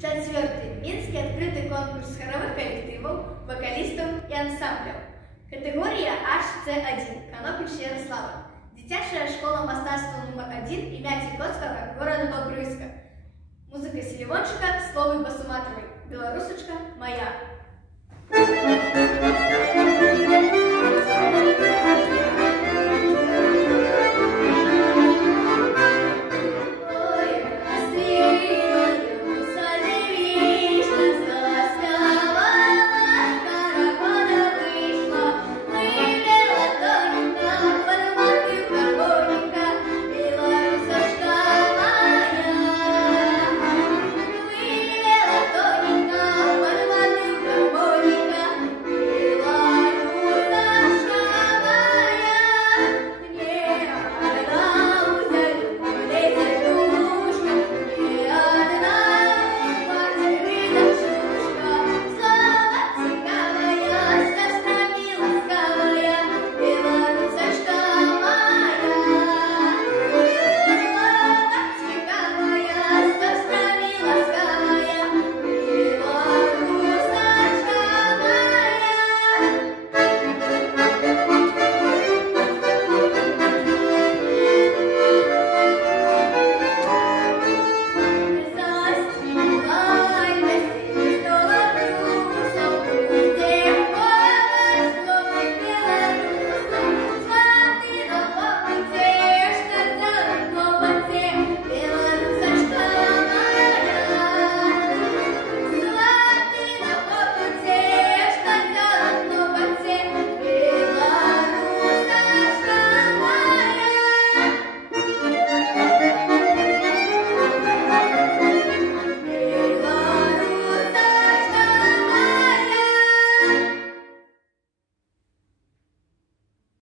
Четвертый. Минский открытый конкурс хоровых коллективов, вокалистов и ансамблів. Категорія HC1. Конопіль Ярослава. Дитячая школа мистецтва номер 1 ім'я Тихоцького, города Бобруйска. Музика Селівончика, слово Басуматовой. Белорусочка моя.